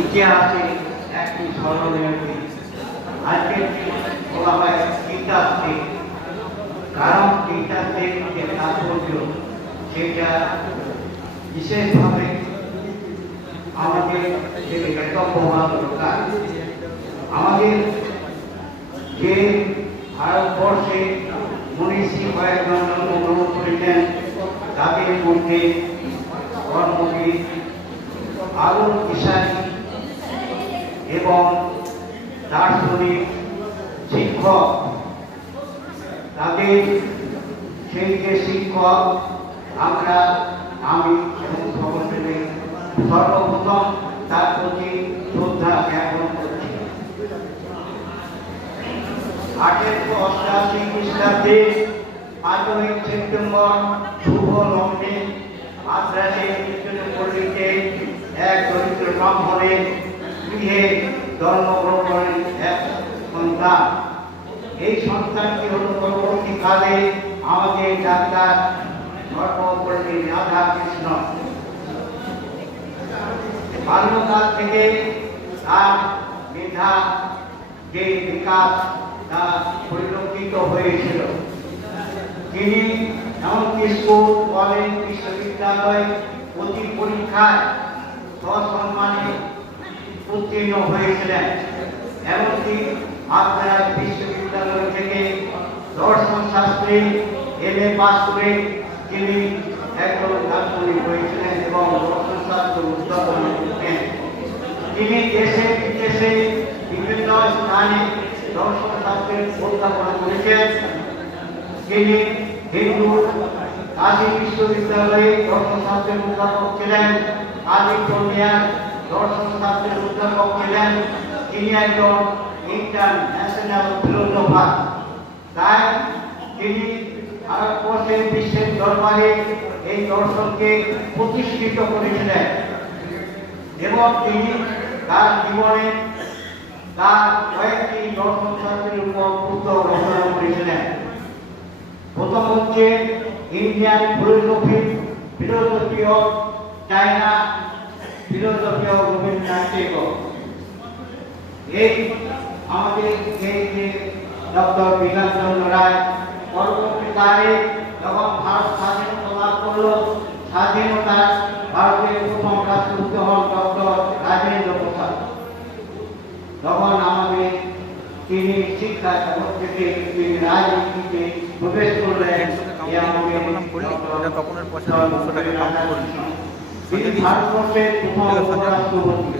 ইতিহাসে একটি স্মরণীয় দিন। আজকের বলা হয় টিচার্স ডে, কারণ টিচার্স ডে যে তাৎপর্য সেটা বিশেষভাবে আমাদের এত প্রভাব দরকার। আমাদের যে ভারতবর্ষে মনীষী কয়েকজন জন্মগ্রহণ করেছেন তাদের মধ্যে কর্মবীর আবুল ইসানি এবং দার্শনিক শিক্ষক, তাদের সেই যে শিক্ষক আমি এবং সকলে সর্বপ্রথম তার প্রতি শ্রদ্ধা জ্ঞাপন করছি। 1888 খ্রিস্টাব্দে 8ই সেপ্টেম্বর শুভ লগ্নে মাদ্রাসে পল্লীতে এক দরিদ্র ব্রাহ্মণের গৃহে জন্মগ্রহণ করেন এক সন্তান। এই সন্তানটি হল পরবর্তীকালে আমাদের ডাক্তার সর্বপল্লী রাধা কৃষ্ণ। বাল্যকাল থেকে তার মেধা যে বিকাশ তা পরিলক্ষিত হয়েছিল। তিনি এমনকি স্কুল, কলেজ, বিশ্ববিদ্যালয় প্রতি পরীক্ষায় সসম্মানে উত্তীর্ণ হয়েছিলেন। এমনকি মাদ্রাজ বিশ্ববিদ্যালয় থেকে দর্শন শাস্ত্রে MA পাস করে তিনি একজন দার্শনিক হয়েছিলেন এবং দর্শন শাস্ত্র উদ্ভাবন করতেন। তিনি দেশে বিদেশে বিভিন্ন স্থানে দর্শন শাস্ত্রের অধ্যাপনা করেছেন। তিনি হিন্দু কাশী বিশ্ববিদ্যালয়ে দর্শন শাস্ত্রের অধ্যাপক ছিলেন, কালিফোর্নিয়ার দর্শন শাস্ত্রের অধ্যাপক ছিলেন। তিনি একজন ইন্টারন্যাশনাল ফিলোসোফার। তাই তিনি ভারতবর্ষের বিশ্বের দরবারে এই দর্শনকে প্রতিষ্ঠিত করেছিলেন এবং তিনি তার জীবনে তার কয়েকটি দর্শন শাস্ত্রের উপর পুস্তক রচনা করেছিলেন। প্রথম হচ্ছে Indian philosophy of China, philosophy of Rabindranath Thakur. এই আমাদের যে ডক্টর বিকাশ চন্দ্র রায় পরবর্তীকালে যখন ভারত স্বাধীনতা লাভ করল, স্বাধীনতার ভারতের প্রথম রাষ্ট্রপতি হন ডক্টর রাজেন্দ্র প্রসাদ। তখন আমাদের তিনি শিক্ষা জগৎ থেকে তিনি রাজনীতিতে প্রবেশ করলেন। ভারতবর্ষের প্রথম রাষ্ট্রপতি।